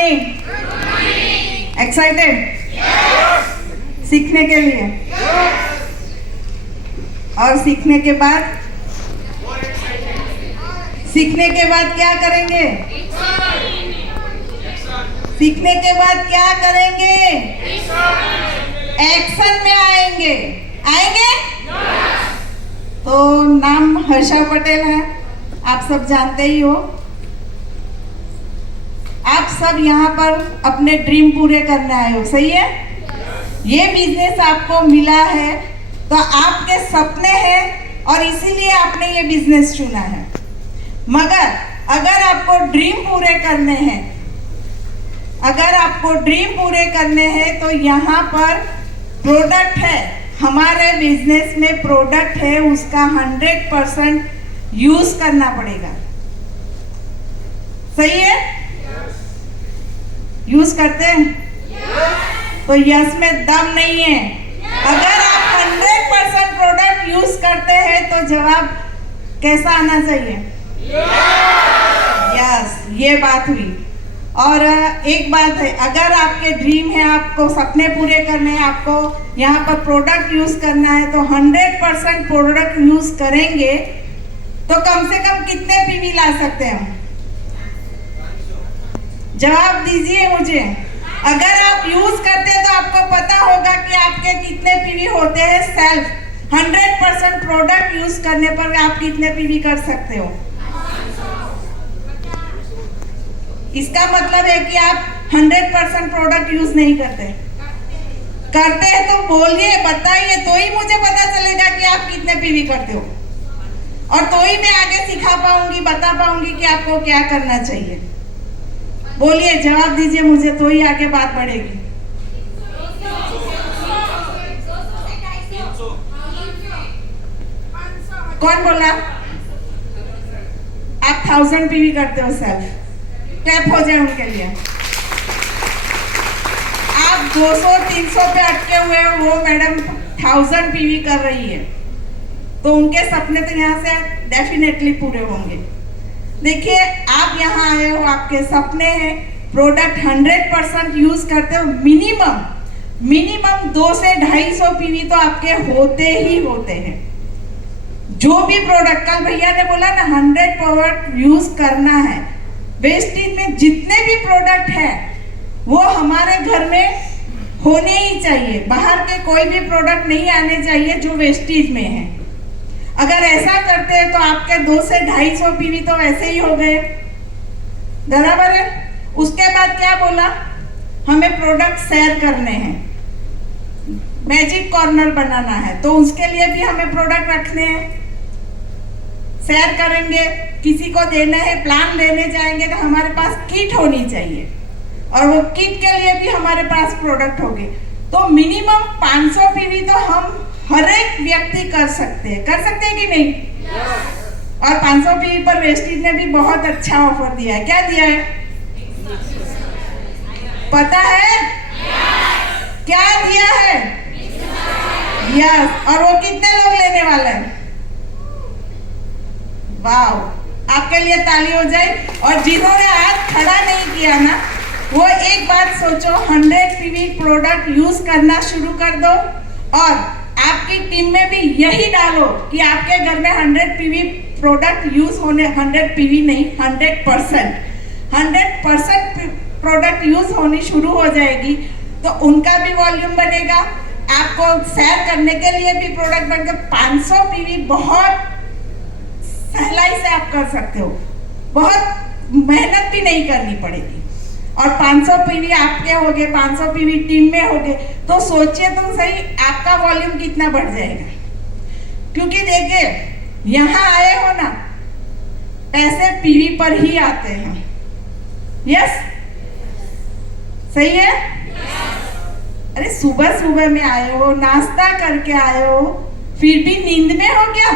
Morning. Excited सीखने के लिए? और सीखने के बाद क्या करेंगे? सीखने के बाद क्या करेंगे? एक्शन में आएंगे। तो नाम हर्षा पटेल है, आप सब जानते ही हो। आप सब यहाँ पर अपने ड्रीम पूरे करने आए हो, सही है? ये बिजनेस आपको मिला है तो आपके सपने हैं और इसीलिए आपने ये बिजनेस चुना है। मगर अगर आपको ड्रीम पूरे करने हैं तो यहाँ पर प्रोडक्ट है, हमारे बिजनेस में प्रोडक्ट है, उसका 100% यूज करना पड़ेगा। सही है? यूज करते हैं? तो यस में दम नहीं है। अगर आप 100% प्रोडक्ट यूज करते हैं तो जवाब कैसा आना चाहिए? यस, ये बात हुई। और एक बात है, अगर आपके ड्रीम है, आपको सपने पूरे करने हैं, आपको यहाँ पर प्रोडक्ट यूज करना है, तो 100% प्रोडक्ट यूज करेंगे तो कम से कम कितने पीवी ला सकते हैं? जवाब दीजिए मुझे। अगर आप यूज करते हैं तो आपको पता होगा कि आपके कितने पीवी होते हैं। सेल्फ 100% प्रोडक्ट यूज करने पर आप कितने पीवी कर सकते हो? इसका मतलब है कि आप 100% प्रोडक्ट यूज नहीं करते हैं तो बोलिए, बताइए, तो ही मुझे पता चलेगा कि आप कितने पीवी करते हो, और तो ही मैं आगे सिखा पाऊंगी, बता पाऊंगी कि आपको क्या करना चाहिए। बोलिए, जवाब दीजिए मुझे, तो ही आगे बात बढ़ेगी। कौन बोला? आप 1000 पीवी करते हो सेल्फ? क्लैप हो जाए उनके लिए। आप 200-300 पे अटके हुए हो, वो मैडम 1000 पीवी कर रही है, तो उनके सपने तो यहाँ से डेफिनेटली पूरे होंगे। देखिए, आप यहाँ आए हो, आपके सपने हैं, प्रोडक्ट 100% यूज करते हो, मिनिमम 200 से 250 पीवी तो आपके होते ही होते हैं। जो भी प्रोडक्ट, कल भैया ने बोला ना, 100% यूज करना है। वेस्टेज में जितने भी प्रोडक्ट है वो हमारे घर में होने ही चाहिए, बाहर के कोई भी प्रोडक्ट नहीं आने चाहिए जो वेस्टेज में है। अगर ऐसा करते हैं तो आपके 200 से 250 पीवी तो ऐसे ही हो गए, बराबर है। उसके बाद क्या बोला? हमें प्रोडक्ट शेयर करने हैं, मैजिक कॉर्नर बनाना है, तो उसके लिए भी हमें प्रोडक्ट रखने हैं, शेयर करेंगे, किसी को देना है, प्लान लेने जाएंगे तो हमारे पास किट होनी चाहिए, और वो किट के लिए भी हमारे पास प्रोडक्ट होंगे। तो मिनिमम 500 पीवी तो हम हर एक व्यक्ति कर सकते हैं कि नहीं? और 500 पीवी पर वेस्टेज ने भी बहुत अच्छा ऑफर दिया है। क्या दिया है पता है? क्या दिया है? यस। और वो कितने लोग लेने वाले हैं? वाह, आपके लिए ताली हो जाए। और जिन्होंने हाथ खड़ा नहीं किया ना, वो एक बात सोचो, 100 पीवी प्रोडक्ट यूज करना शुरू कर दो, और आपकी टीम में भी यही डालो कि आपके घर में 100 पीवी प्रोडक्ट यूज होने, 100 पीवी नहीं, 100% प्रोडक्ट यूज होनी शुरू हो जाएगी, तो उनका भी वॉल्यूम बनेगा, आपको शेयर करने के लिए भी प्रोडक्ट बनकर 500 पीवी बहुत सहलाई से आप कर सकते हो, बहुत मेहनत भी नहीं करनी पड़ेगी। और 500 पीवी आपके हो गए, 500 पीवी टीम में हो गए, तो सोचिए तुम सही, आपका वॉल्यूम कितना बढ़ जाएगा। क्योंकि देखिए, यहाँ आए हो ना, पैसे पीवी पर ही आते हैं। यस, सही है? अरे सुबह सुबह में आए हो, नाश्ता करके आए हो, फिर भी नींद में हो क्या?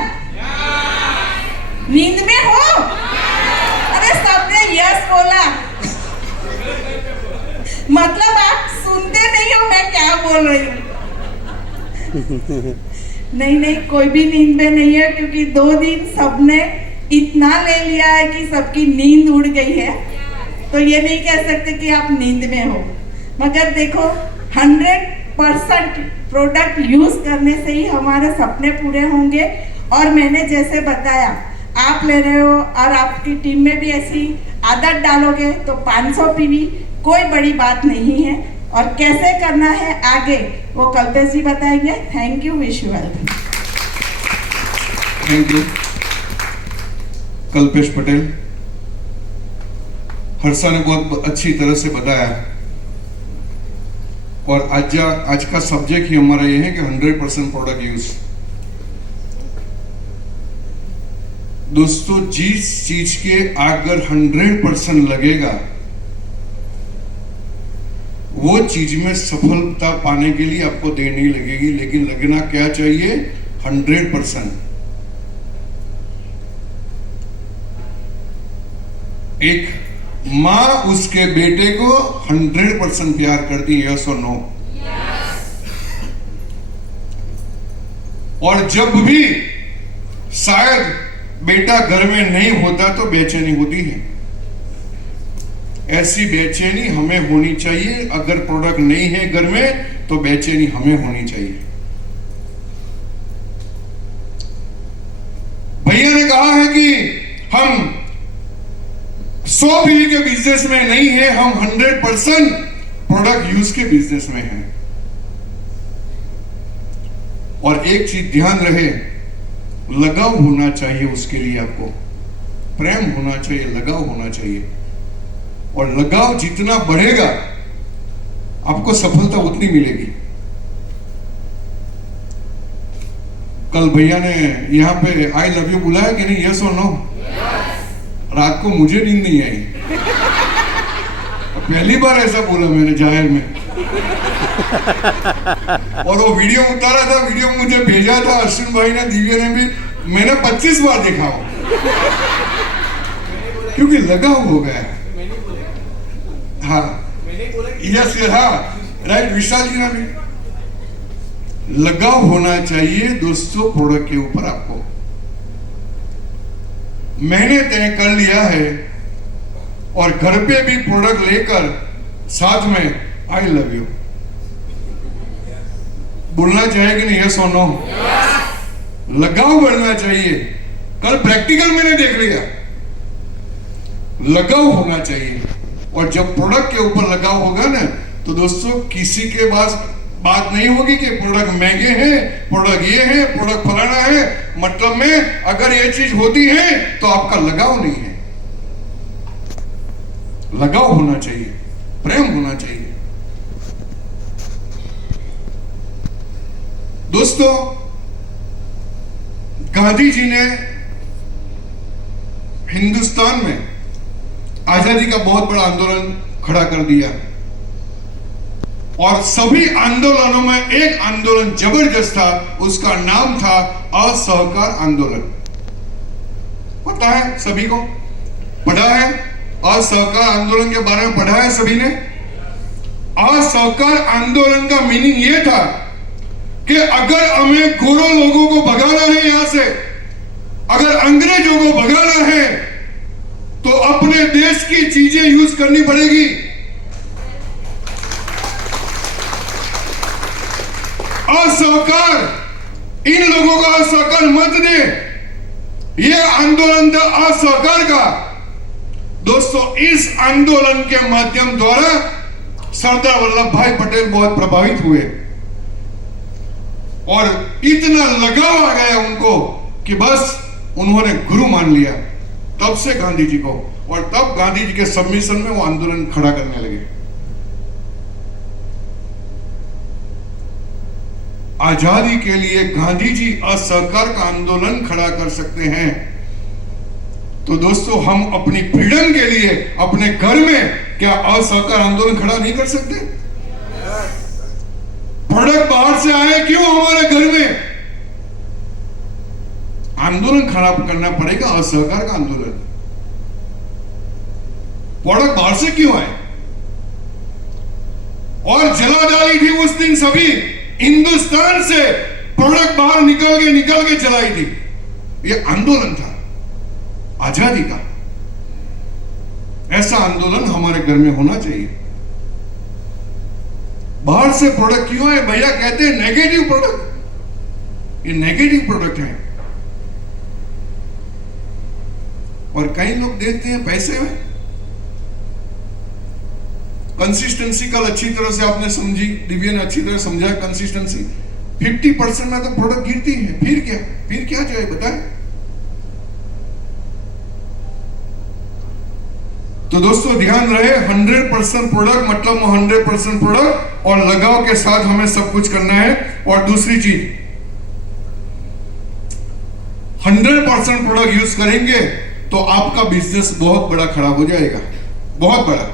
नींद में हो? अरे सबने यस बोला। मतलब आप सुनते नहीं हो मैं क्या बोल रही हूँ। नहीं, कोई भी नींद में नहीं है, क्योंकि 2 दिन सबने इतना ले लिया है कि सबकी नींद उड़ गई है। तो ये नहीं कह सकते कि आप नींद में हो, मगर देखो 100% प्रोडक्ट यूज करने से ही हमारे सपने पूरे होंगे। और मैंने जैसे बताया, आप ले रहे हो और आपकी टीम में भी ऐसी आदत डालोगे तो 500 पीवी कोई बड़ी बात नहीं है। और कैसे करना है आगे वो कल्पेश जी बताएंगे। Thank you, wish you well. Thank you Kalpesh Patel. Harsha ने बहुत अच्छी तरह से बताया और आज का सब्जेक्ट ही हमारा ये है कि 100% प्रोडक्ट यूज। दोस्तों, जिस चीज के अगर 100% लगेगा वो चीज में सफलता पाने के लिए आपको देर नहीं लगेगी, लेकिन लगना क्या चाहिए? 100%। एक मां उसके बेटे को 100% प्यार करती है, यस और नो? और जब भी शायद बेटा घर में नहीं होता तो बेचैनी होती है। ऐसी बेचैनी हमें होनी चाहिए। अगर प्रोडक्ट नहीं है घर में तो बेचैनी हमें होनी चाहिए। भैया ने कहा है कि हम 100 पीवी के बिजनेस में नहीं है, हम 100% प्रोडक्ट यूज के बिजनेस में हैं। और एक चीज ध्यान रहे, लगाव होना चाहिए उसके लिए, आपको प्रेम होना चाहिए, लगाव होना चाहिए। और लगाव जितना बढ़ेगा आपको सफलता उतनी मिलेगी। कल भैया ने यहां पे आई लव यू बुलाया कि नहीं? यस और नो? रात को मुझे नींद नहीं आई। पहली बार ऐसा बोला मैंने जाहिर में। और वो वीडियो उतारा था, वीडियो मुझे भेजा था अश्विन भाई ने, दिव्या ने भी। मैंने 25 बार देखा हो, क्योंकि लगाव हो गया है। हाँ, यस, हाँ, राइट। विशाल जी ने भी लगाव होना चाहिए दोस्तों प्रोडक्ट के ऊपर। आपको मैंने तय कर लिया है और घर पे भी प्रोडक्ट लेकर साथ में आई लव यू बोलना चाहिए कि नहीं? यस और नो? लगाव बढ़ना चाहिए। कल प्रैक्टिकल मैंने देख लिया, लगाव होना चाहिए। और जब प्रोडक्ट के ऊपर लगाव होगा ना तो दोस्तों किसी के पास बात नहीं होगी कि प्रोडक्ट महंगे हैं, प्रोडक्ट ये है, प्रोडक्ट फलाना है। मतलब में अगर ये चीज होती है तो आपका लगाव नहीं है। लगाव होना चाहिए, प्रेम होना चाहिए। दोस्तों, गांधी जी ने हिंदुस्तान में आजादी का बहुत बड़ा आंदोलन खड़ा कर दिया और सभी आंदोलनों में एक आंदोलन जबरदस्त था, उसका नाम था असहकार आंदोलन। पता है सभी को? पढ़ा है? असहकार आंदोलन के बारे में पढ़ा है सभी ने? असहकार आंदोलन का मीनिंग यह था कि अगर हमें गोरों लोगों को भगाना है यहां से, अगर अंग्रेजों को भगाना है तो अपने देश की चीजें यूज करनी पड़ेगी। असहकार, इन लोगों का असहकार मत दे, यह आंदोलन था असहकार का। दोस्तों, इस आंदोलन के माध्यम द्वारा सरदार वल्लभ भाई पटेल बहुत प्रभावित हुए और इतना लगाव आ गया उनको कि बस उन्होंने गुरु मान लिया तब से गांधी जी को। और तब गांधी जी के सबमिशन में वो आंदोलन खड़ा करने लगे। आजादी के लिए गांधी जी असहकार का आंदोलन खड़ा कर सकते हैं, तो दोस्तों हम अपनी फ्रीडम के लिए अपने घर में क्या असहकार आंदोलन खड़ा नहीं कर सकते? प्रोडक्ट बाहर से आए क्यों हमारे घर में? आंदोलन खड़ा करना पड़ेगा, असहकार का आंदोलन। प्रोडक्ट बाहर से क्यों आए? और जला डाली थी उस दिन सभी हिंदुस्तान से, प्रोडक्ट बाहर निकल के जलाई थी। यह आंदोलन था आजादी का। ऐसा आंदोलन हमारे घर में होना चाहिए। बाहर से प्रोडक्ट क्यों है भैया? कहते हैं नेगेटिव प्रोडक्ट, ये नेगेटिव प्रोडक्ट है। और कई लोग देते हैं पैसे में। कंसिस्टेंसी कल अच्छी तरह से आपने समझी, दिव्या ने अच्छी तरह समझा। कंसिस्टेंसी 50% में तो प्रोडक्ट गिरती है, फिर क्या चाहिए बताएं? तो दोस्तों ध्यान रहे, 100% प्रोडक्ट मतलब 100% प्रोडक्ट और लगाव के साथ हमें सब कुछ करना है। और दूसरी चीज, 100% प्रोडक्ट यूज करेंगे तो आपका बिजनेस बहुत बड़ा खड़ा हो जाएगा, बहुत बड़ा।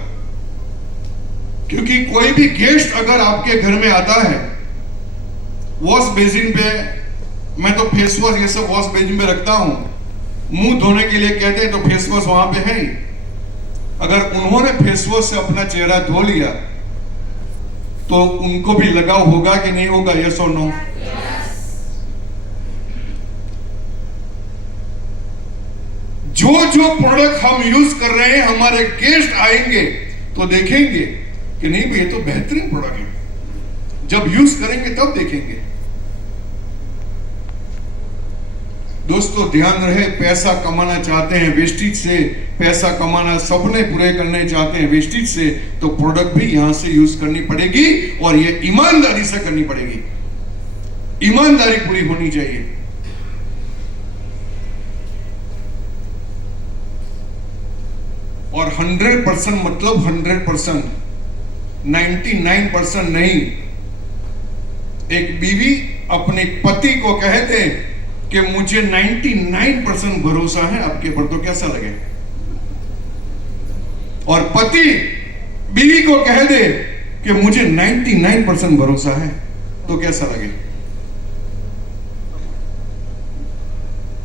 क्योंकि कोई भी गेस्ट अगर आपके घर में आता है, वॉश बेसिन पे, मैं तो फेस वॉश ये सब वॉश बेसिन पे रखता हूं, मुंह धोने के लिए कहते हैं तो फेस वॉश वहां पे है ही। अगर उन्होंने फेस वॉश से अपना चेहरा धो लिया तो उनको भी लगाव होगा कि नहीं होगा? यस और नो? जो जो प्रोडक्ट हम यूज कर रहे हैं, हमारे गेस्ट आएंगे तो देखेंगे कि नहीं भाई ये तो बेहतरीन प्रोडक्ट है। जब यूज करेंगे तब देखेंगे। दोस्तों ध्यान रहे, पैसा कमाना चाहते हैं वेस्टेज से, पैसा कमाना सपने पूरे करने चाहते हैं वेस्टेज से, तो प्रोडक्ट भी यहां से यूज करनी पड़ेगी और ये ईमानदारी से करनी पड़ेगी। ईमानदारी पूरी होनी चाहिए। और 100% मतलब 100%, 99% नहीं। एक बीवी अपने पति को कहते कि मुझे 99% भरोसा है आपके पर, तो कैसा लगे? और पति बीवी को कह दे कि मुझे 99% भरोसा है, तो कैसा लगे?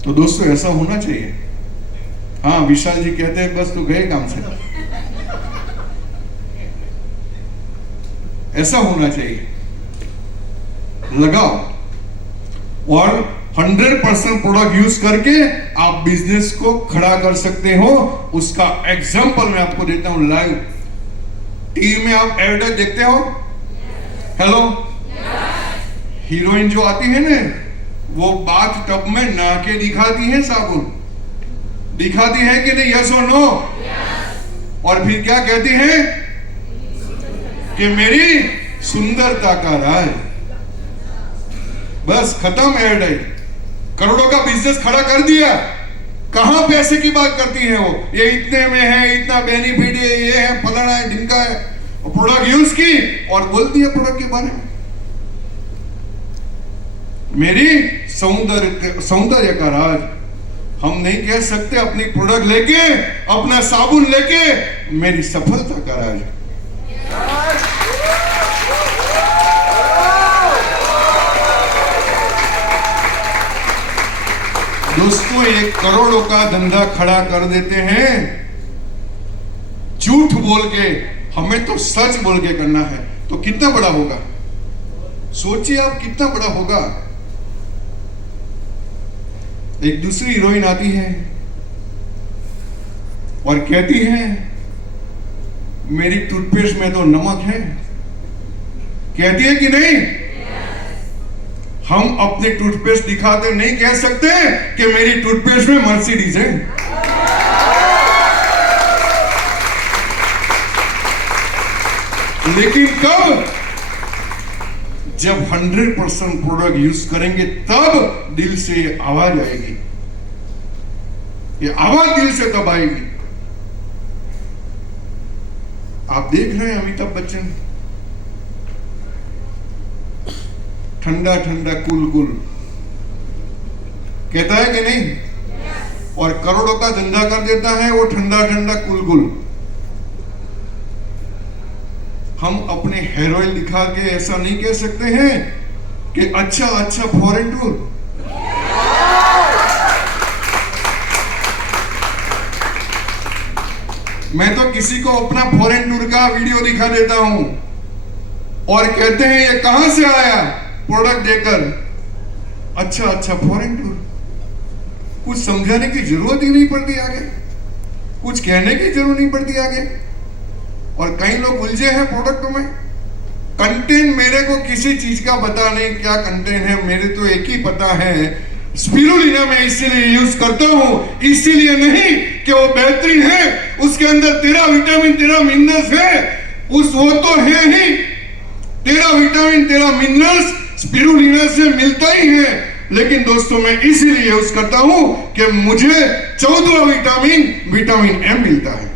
तो दोस्तों ऐसा होना चाहिए। हाँ, विशाल जी कहते हैं बस तू गए काम से। ऐसा होना चाहिए। लगाओ और 100% प्रोडक्ट यूज करके आप बिजनेस को खड़ा कर सकते हो। उसका एग्जांपल मैं आपको देता हूं लाइव। टीवी में आप एडवर्टाइज देखते हो? हेलो, हीरोइन जो आती है ना, वो बाथ टब में नहा के दिखाती है, साबुन दिखाती है कि नहीं? यस और नो? और फिर क्या कहती है कि मेरी सुंदरता का राज। बस खत्म एडवर्टाइज। करोड़ों का बिजनेस खड़ा कर दिया। कहां पैसे की बात करती है वो? ये इतने में है, इतना बेनिफिट है, ये है, फलाना है, ढिमका है। प्रोडक्ट यूज की और बोल दिया प्रोडक्ट के बारे में, मेरी सौंदर्य का राज। हम नहीं कह सकते अपनी प्रोडक्ट लेके, अपना साबुन लेके मेरी सफलता का राज। दोस्तों, एक करोड़ों का धंधा खड़ा कर देते हैं झूठ बोल के। हमें तो सच बोल के करना है, तो कितना बड़ा होगा? सोचिए आप कितना बड़ा होगा। एक दूसरी हीरोइन आती है और कहती है मेरी टूथपेस्ट में तो नमक है। कहती है कि नहीं? हम अपने टूथपेस्ट दिखाते नहीं कह सकते कि मेरी टूथपेस्ट में मर्सिडीज है। लेकिन कब? जब 100% प्रोडक्ट यूज करेंगे तब दिल से ये आवाज आएगी। ये आवाज दिल से तब आएगी। आप देख रहे हैं अमिताभ बच्चन, ठंडा ठंडा कूल कूल कहता है कि नहीं? और करोड़ों का धंधा कर देता है वो ठंडा ठंडा कूल कूल। हम अपने हेयर ऑयल दिखा के ऐसा नहीं कह सकते हैं कि अच्छा अच्छा फॉरेन टूर। मैं तो किसी को अपना फॉरेन टूर का वीडियो दिखा देता हूं और कहते हैं ये कहां से आया? प्रोडक्ट देकर। अच्छा अच्छा फॉरेन टूर। कुछ समझाने की जरूरत ही नहीं पड़ती आगे। कुछ कहने की जरूरत नहीं पड़ती आगे। और कई लोग उलझे हैं प्रोडक्ट में। कंटेंट मेरे को किसी चीज का पता नहीं क्या कंटेंट है, मेरे तो एक ही पता है, स्पिरुलिना मैं इसीलिए यूज करता हूं, इसीलिए नहीं कि वो बेहतरीन है, उसके अंदर तेरा विटामिन तेरा मिनरल्स है, वो तो है ही, तेरा विटामिन तेरा मिनरल्स स्पिरुलिना से मिलता ही है। लेकिन दोस्तों मैं इसीलिए यूज करता हूं कि मुझे 14वां विटामिन एम मिलता है।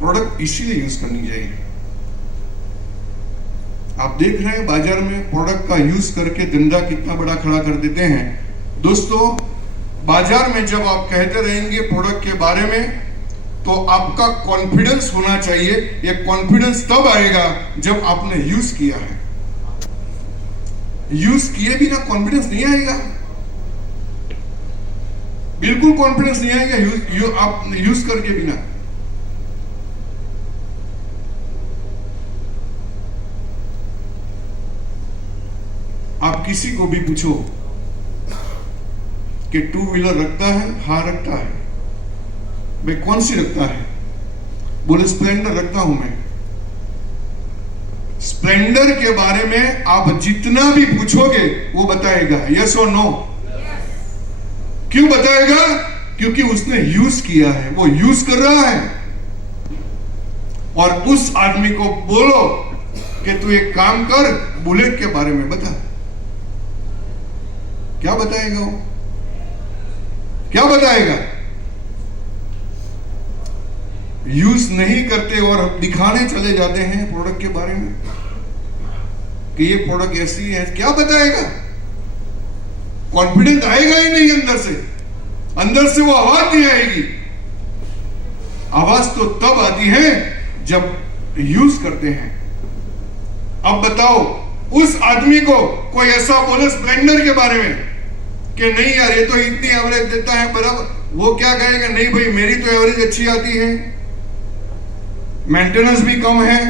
प्रोडक्ट इसीलिए यूज करनी चाहिए। आप देख रहे हैं बाजार में प्रोडक्ट का यूज करके धंधा कितना बड़ा खड़ा कर देते हैं। दोस्तों बाजार में जब आप कहते रहेंगे प्रोडक्ट के बारे में तो आपका कॉन्फिडेंस होना चाहिए। ये कॉन्फिडेंस तब आएगा जब आपने यूज किया है। यूज किए बिना कॉन्फिडेंस नहीं आएगा, बिल्कुल कॉन्फिडेंस नहीं आएगा आप यूज करके बिना। आप किसी को भी पूछो कि टू व्हीलर रखता है? हाँ रखता है। भाई कौन सी रखता है? बोले स्प्लेंडर रखता हूं मैं। स्प्लेंडर के बारे में आप जितना भी पूछोगे वो बताएगा यस और नो। क्यों बताएगा? क्योंकि उसने यूज किया है, वो यूज कर रहा है। और उस आदमी को बोलो कि तू एक काम कर, बुलेट के बारे में बता, क्या बताएगा वो? क्या बताएगा? यूज नहीं करते और दिखाने चले जाते हैं प्रोडक्ट के बारे में कि ये प्रोडक्ट ऐसी है, क्या बताएगा? कॉन्फिडेंस आएगा ही नहीं अंदर से वो आवाज नहीं आएगी। आवाज तो तब आती है जब यूज करते हैं। अब बताओ उस आदमी को कोई ऐसा बोले स्प्लेंडर के बारे में कि नहीं यार ये तो इतनी एवरेज देता है बराबर, वो क्या कहेगा? नहीं भाई मेरी तो एवरेज अच्छी आती है, मेंटेनेंस भी कम है,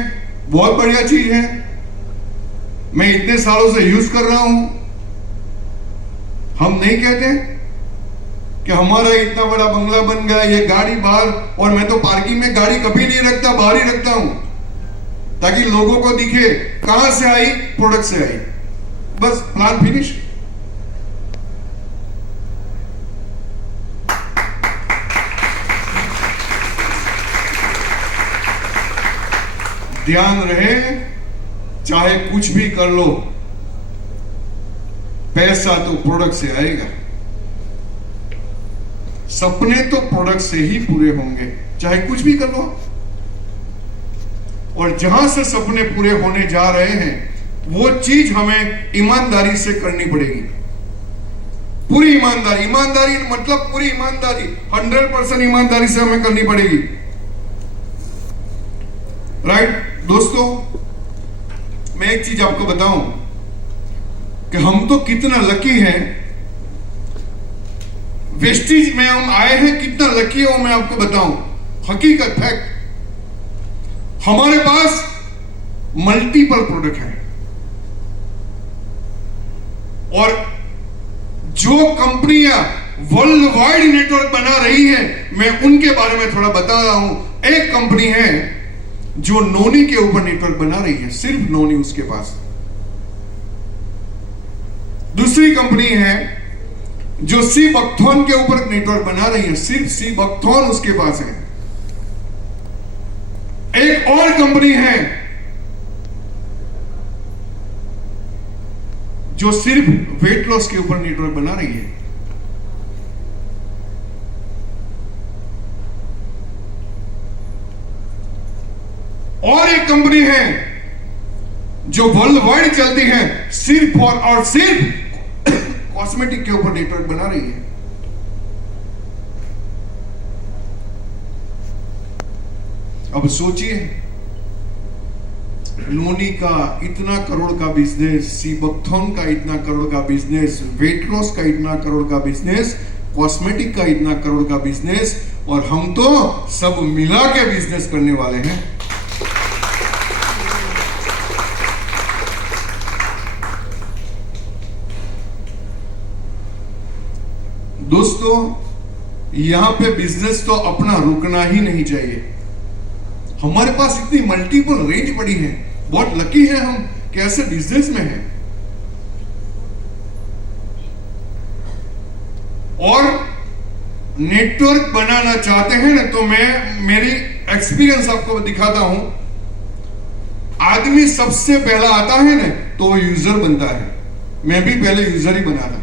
बहुत बढ़िया चीज है, मैं इतने सालों से यूज कर रहा हूं। हम नहीं कहते कि हमारा इतना बड़ा बंगला बन गया, ये गाड़ी बाहर, और मैं तो पार्किंग में गाड़ी कभी नहीं रखता, बाहर ही रखता हूं ताकि लोगों को दिखे कहां से आई, प्रोडक्ट से आई, बस प्लान फिनिश। ध्यान रहे चाहे कुछ भी कर लो, पैसा तो प्रोडक्ट से आएगा, सपने तो प्रोडक्ट से ही पूरे होंगे, चाहे कुछ भी कर लो। और जहां से सपने पूरे होने जा रहे हैं वो चीज हमें ईमानदारी से करनी पड़ेगी, पूरी ईमानदारी। ईमानदारी मतलब पूरी ईमानदारी, 100% ईमानदारी से हमें करनी पड़ेगी। राइट दोस्तों, मैं एक चीज आपको बताऊं कि हम तो कितना लकी हैं, वेस्टीज में हम आए हैं, कितना लकी है वो मैं आपको बताऊं। हकीकत फैक्ट, हमारे पास मल्टीपल प्रोडक्ट हैं और जो कंपनियां वर्ल्ड वाइड नेटवर्क बना रही हैं, मैं उनके बारे में थोड़ा बता रहा हूं। एक कंपनी है जो नोनी के ऊपर नेटवर्क बना रही है, सिर्फ नोनी उसके पास। दूसरी कंपनी है जो सी बकथॉन के ऊपर नेटवर्क बना रही है, सिर्फ सी बकथॉन उसके पास है। एक और कंपनी है जो सिर्फ वेट लॉस के ऊपर नेटवर्क बना रही है। और एक कंपनी है जो वर्ल्ड वाइड चलती है, सिर्फ और सिर्फ कॉस्मेटिक के ऊपर नेटवर्क बना रही है। अब सोचिए, नोनी का इतना करोड़ का बिजनेस, सीबकथॉन का इतना करोड़ का बिजनेस, वेट लॉस का इतना करोड़ का बिजनेस, कॉस्मेटिक का इतना करोड़ का बिजनेस, और हम तो सब मिला के बिजनेस करने वाले हैं। दोस्तों, यहां पे बिजनेस तो अपना रुकना ही नहीं चाहिए। हमारे पास इतनी मल्टीपल रेंज पड़ी है, बहुत लकी है हम कि ऐसे बिजनेस में हैं। और नेटवर्क बनाना चाहते हैं ना, तो मैं मेरी एक्सपीरियंस आपको दिखाता हूं। आदमी सबसे पहला आता है ना तो वो यूजर बनता है। मैं भी पहले यूजर ही बना था।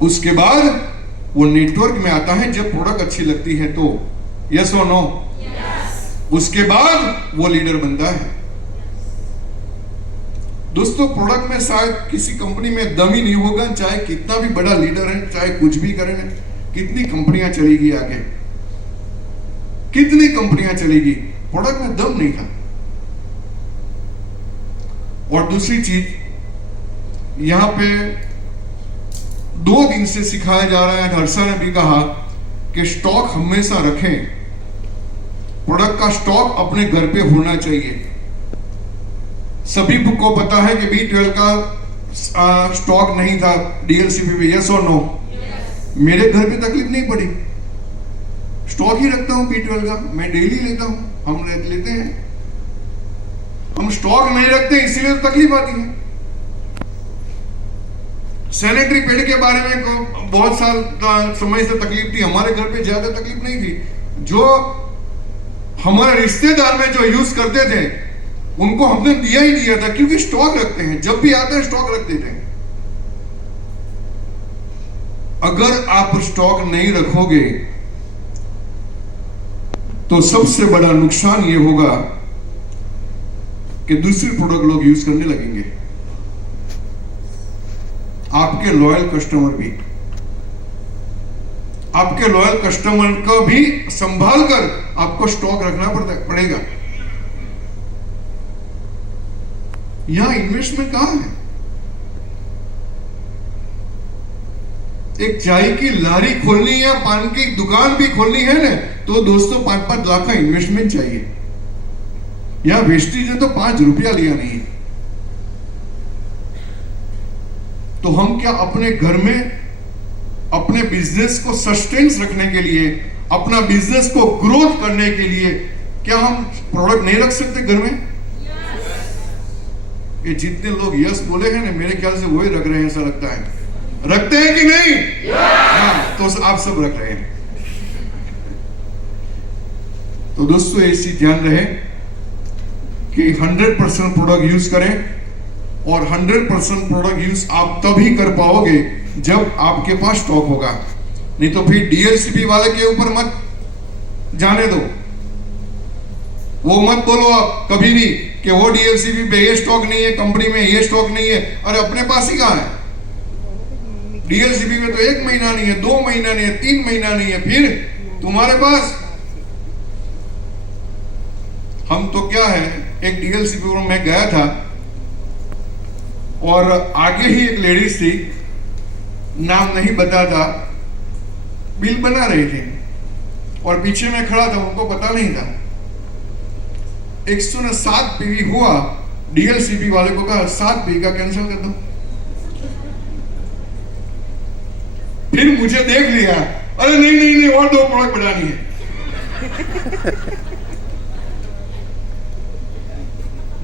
उसके बाद वो नेटवर्क में आता है जब प्रोडक्ट अच्छी लगती है तो। यस और नो? उसके बाद वो लीडर बनता है। दोस्तों, प्रोडक्ट में शायद किसी कंपनी में दम ही नहीं होगा, चाहे कितना भी बड़ा लीडर है, चाहे कुछ भी करें ना। कितनी कंपनियां चलेगी आगे, कितनी कंपनियां चलेगी, प्रोडक्ट में दम नहीं था। और दूसरी चीज, यहां पे 2 दिन से सिखाया जा रहा है, हर्षा ने भी कहा कि स्टॉक हमेशा रखें। प्रोडक्ट का स्टॉक अपने घर पे होना चाहिए। सभी को पता है कि B12 का स्टॉक नहीं था DLCP पे। यस और नो? मेरे घर पे तकलीफ नहीं पड़ी, स्टॉक ही रखता हूं B12 का, मैं डेली लेता हूं। हम लेते हैं, हम स्टॉक नहीं रखते इसीलिए तो तकलीफ आती है। सैनिटरी पैड के बारे में बहुत साल समय से तकलीफ थी, हमारे घर पे ज्यादा तकलीफ नहीं थी। जो हमारे रिश्तेदार में जो यूज करते थे उनको हमने दिया ही दिया था, क्योंकि स्टॉक रखते हैं, जब भी आता है स्टॉक रख देते हैं। अगर आप स्टॉक नहीं रखोगे तो सबसे बड़ा नुकसान यह होगा कि दूसरे प्रोडक्ट लोग यूज करने लगेंगे। आपके लॉयल कस्टमर भी, आपके लॉयल कस्टमर को भी संभाल कर आपको स्टॉक रखना पड़ेगा। यहां इन्वेस्टमेंट कहां है? एक चाय की लारी खोलनी है, पान की दुकान भी खोलनी है ना, तो दोस्तों 5-5 लाख का इन्वेस्टमेंट चाहिए। यहां वेस्टेज ने तो 5 रुपया लिया नहीं। तो हम क्या अपने घर में अपने बिजनेस को सस्टेन्स रखने के लिए, अपना बिजनेस को ग्रोथ करने के लिए, क्या हम प्रोडक्ट नहीं रख सकते घर में? ये जितने लोग यस बोले हैं ना, मेरे ख्याल से वही रख रहे हैं, ऐसा लगता है। रखते हैं कि नहीं? हाँ, तो आप सब रख रहे हैं। तो दोस्तों, ऐसी ध्यान रहे कि 100% प्रोडक्ट यूज करें, और 100% प्रोडक्ट यूज आप तभी कर पाओगे जब आपके पास स्टॉक होगा। नहीं तो फिर DLCP वाले के ऊपर मत जाने दो, वो मत बोलो आप कभी भी कि वो DLCP पे ये स्टॉक नहीं है, कंपनी में ये स्टॉक नहीं है। अरे अपने पास ही कहां है? DLCP में तो 1 महीना नहीं है, 2 महीना नहीं है, 3 महीना नहीं है, फिर तुम्हारे पास। हम तो क्या है, एक DLCP में मैं गया था और आगे ही एक लेडीज थी, नाम नहीं बता था, बिल बना रहे थे और पीछे में खड़ा था, उनको पता नहीं था। 107 PV हुआ, DLCP वाले को कहा 7 PV का कैंसिल कर दो। फिर मुझे देख लिया, अरे नहीं नहीं नहीं, और 2 प्रोडक्ट बनानी है।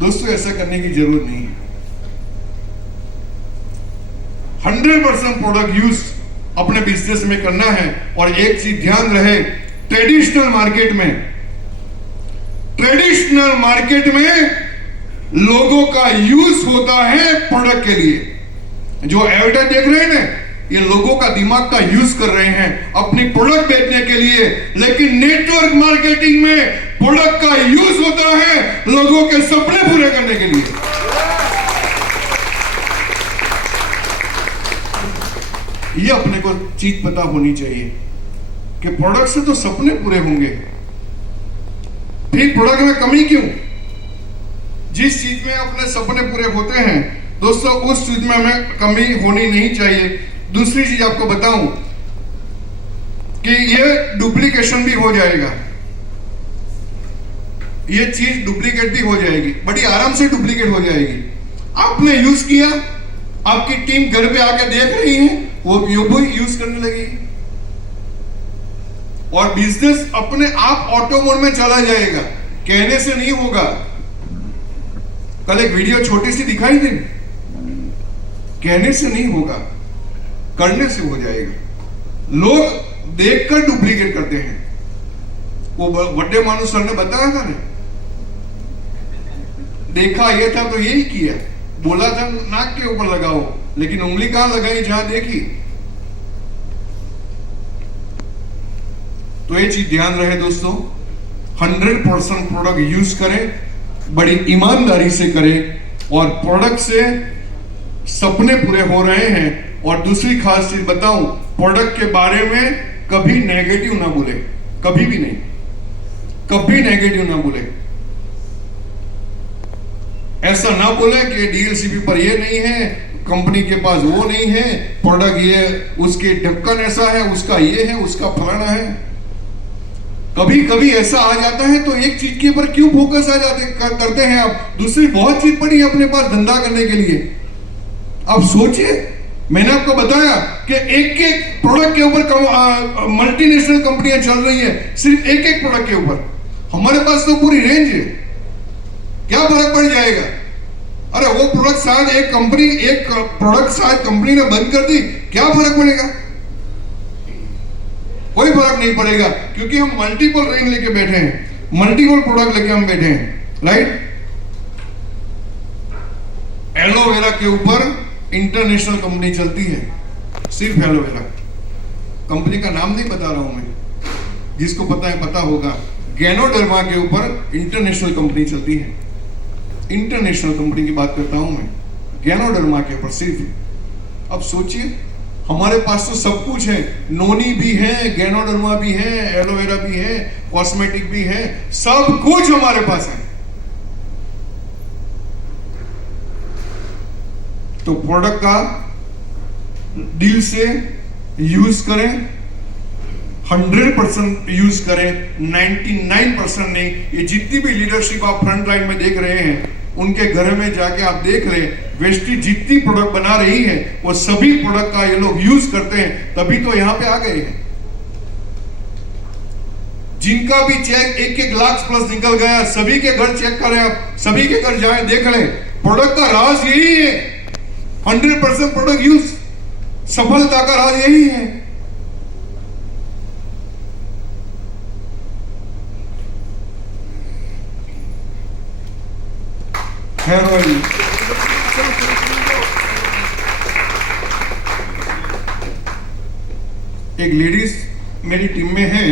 दोस्तों, ऐसा करने की जरूरत नहीं है। 100% प्रोडक्ट यूज अपने बिजनेस में करना है। और एक चीज ध्यान रहे, ट्रेडिशनल मार्केट में लोगों का यूज होता है प्रोडक्ट के लिए। जो एडवर्टाइज देख रहे हैं ना, ये लोगों का दिमाग का यूज कर रहे हैं अपनी प्रोडक्ट बेचने के लिए। लेकिन नेटवर्क मार्केटिंग में प्रोडक्ट का यूज होता है लोगों के सपने पूरे करने के लिए। ये अपने को चीज पता होनी चाहिए कि प्रोडक्ट से तो सपने पूरे होंगे, फिर प्रोडक्ट में कमी क्यों? जिस चीज में अपने सपने पूरे होते हैं दोस्तों, उस चीज में हमें कमी होनी नहीं चाहिए। दूसरी चीज आपको बताऊं कि ये डुप्लीकेशन भी हो जाएगा, ये चीज डुप्लीकेट भी हो जाएगी, बड़ी आराम से डुप्लीकेट हो जाएगी। आपने यूज किया, आपकी टीम घर पे आके देख रही है, वो भी यूज करने लगेगी और बिजनेस अपने आप ऑटो मोड में चला जाएगा, कहने से नहीं होगा। कल एक वीडियो छोटी सी दिखाई थी, कहने से नहीं होगा, करने से हो जाएगा। लोग देखकर डुप्लीकेट करते हैं। वो बड़े मानुस सर ने बताया था ना, देखा ये था तो यही किया, बोला था नाक के ऊपर लगाओ, लेकिन उंगली कहां लगाई, जहां देखी। तो ये चीज ध्यान रहे दोस्तों, 100% प्रोडक्ट यूज करें, बड़ी ईमानदारी से करें और प्रोडक्ट से सपने पूरे हो रहे हैं। और दूसरी खास चीज बताऊं, प्रोडक्ट के बारे में कभी नेगेटिव ना बोले, कभी भी नहीं, कभी नेगेटिव ना बोले। ऐसा ना बोले कि डीएलसीपी पर ये नहीं है, कंपनी के पास वो नहीं है, प्रोडक्ट ये, उसके ढक्कन ऐसा है, उसका ये है, उसका फलाना है। कभी कभी ऐसा आ जाता है तो एक चीज के ऊपर क्यों फोकस आ जाते करते हैं आप, दूसरी बहुत चीज पड़ी है अपने पास धंधा करने के लिए। आप सोचिए, मैंने आपको बताया कि एक एक प्रोडक्ट के ऊपर मल्टीनेशनल कंपनियां चल रही है, सिर्फ एक एक प्रोडक्ट के ऊपर। हमारे पास तो पूरी रेंज है, क्या फर्क पड़ जाएगा? अरे वो प्रोडक्ट शायद एक प्रोडक्ट शायद कंपनी ने बंद कर दी, क्या फर्क पड़ेगा? कोई फर्क नहीं पड़ेगा, क्योंकि हम मल्टीपल रेंज लेके बैठे हैं, मल्टीपल प्रोडक्ट लेके हम बैठे हैं, राइट। एलोवेरा के ऊपर इंटरनेशनल कंपनी चलती है, सिर्फ एलोवेरा। कंपनी का नाम नहीं बता रहा हूं मैं, जिसको पता है पता होगा। गैनोडर्मा के ऊपर इंटरनेशनल कंपनी चलती है, इंटरनेशनल कंपनी की बात करता हूं मैं, गैनोडर्मा के ऊपर सिर्फ। अब सोचिए, हमारे पास तो सब कुछ है, नोनी भी है, गैनोडर्मा भी है, एलोवेरा भी है, कॉस्मेटिक भी है, सब कुछ हमारे पास है। तो प्रोडक्ट का दिल से यूज करें, 100% यूज करें, 99% नहीं। ये जितनी भी लीडरशिप आप फ्रंट लाइन में देख रहे हैं, उनके घर में जाके आप देख ले, वेस्टी जितनी प्रोडक्ट बना रही है वो सभी प्रोडक्ट का ये लोग यूज करते हैं, तभी तो यहां पे आ गए हैं। जिनका भी चेक 1-1 लाख प्लस निकल गया, सभी के घर चेक करें आप, सभी के घर जाए देख लें, प्रोडक्ट का राज यही है, 100% प्रोडक्ट यूज, सफलता का राज यही है। हेयर ऑयल, एक लेडीज मेरी टीम में है,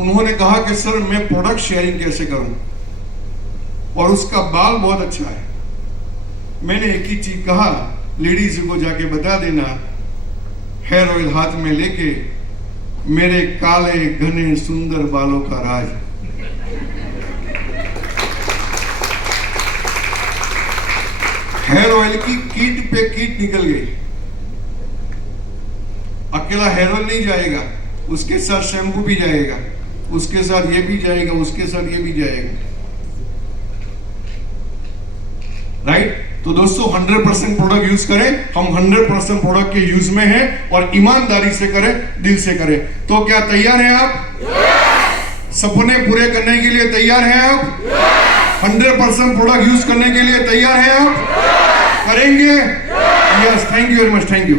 उन्होंने कहा कि सर मैं प्रोडक्ट शेयरिंग कैसे करूं, और उसका बाल बहुत अच्छा है। मैंने एक ही चीज कहा, लेडीज को जाके बता देना, हेयर ऑयल हाथ में लेके, मेरे काले घने सुंदर बालों का राज। हेयर ऑयल की कीट पे कीट निकल गई। अकेला हेयर ऑयल नहीं जाएगा, उसके साथ शैम्पू भी जाएगा, उसके साथ ये भी जाएगा, उसके साथ ये भी जाएगा, राइट। तो दोस्तों 100% प्रोडक्ट यूज करें, हम 100% प्रोडक्ट के यूज में हैं और ईमानदारी से करें, दिल से करें। तो क्या तैयार हैं आप? सपने पूरे करने के लिए तैयार हैं आप? 100% प्रोडक्ट यूज करने के लिए तैयार हैं आप? करेंगे? Yes, thank you very much, thank you.